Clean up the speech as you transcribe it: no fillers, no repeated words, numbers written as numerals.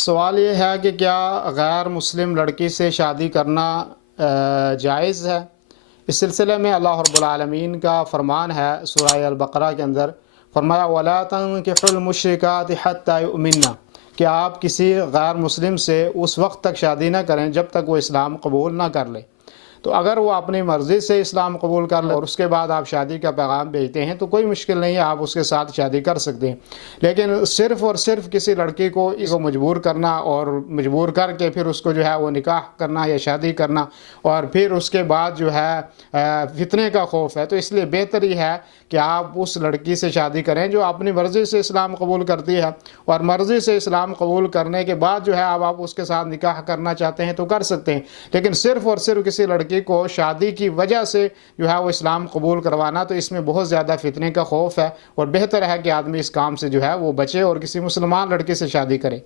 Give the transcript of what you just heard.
سوال یہ ہے کہ کیا غیر مسلم لڑکی سے شادی کرنا جائز ہے؟ اس سلسلے میں اللہ رب العالمین کا فرمان ہے سورہ البقرہ کے اندر، فرمایا وَلَا تَنكِحُوا الْمُشْرِكَاتِ حَتَّى يُؤْمِنَّ، کہ آپ کسی غیر مسلم سے اس وقت تک شادی نہ کریں جب تک وہ اسلام قبول نہ کر لے۔ تو اگر وہ اپنی مرضی سے اسلام قبول کر لے اور اس کے بعد آپ شادی کا پیغام بھیجتے ہیں تو کوئی مشکل نہیں ہے، آپ اس کے ساتھ شادی کر سکتے ہیں۔ لیکن صرف اور صرف کسی لڑکی کو مجبور کرنا اور مجبور کر کے پھر اس کو جو ہے وہ نکاح کرنا یا شادی کرنا اور پھر اس کے بعد جو ہے فتنے کا خوف ہے، تو اس لیے بہتر ہی ہے کہ آپ اس لڑکی سے شادی کریں جو اپنی مرضی سے اسلام قبول کرتی ہے، اور مرضی سے اسلام قبول کرنے کے بعد جو ہے اب آپ اس کے ساتھ نکاح کرنا چاہتے ہیں تو کر سکتے ہیں۔ لیکن صرف اور صرف کسی لڑکی کو شادی کی وجہ سے جو ہے وہ اسلام قبول کروانا، تو اس میں بہت زیادہ فتنے کا خوف ہے، اور بہتر ہے کہ آدمی اس کام سے جو ہے وہ بچے اور کسی مسلمان لڑکی سے شادی کرے۔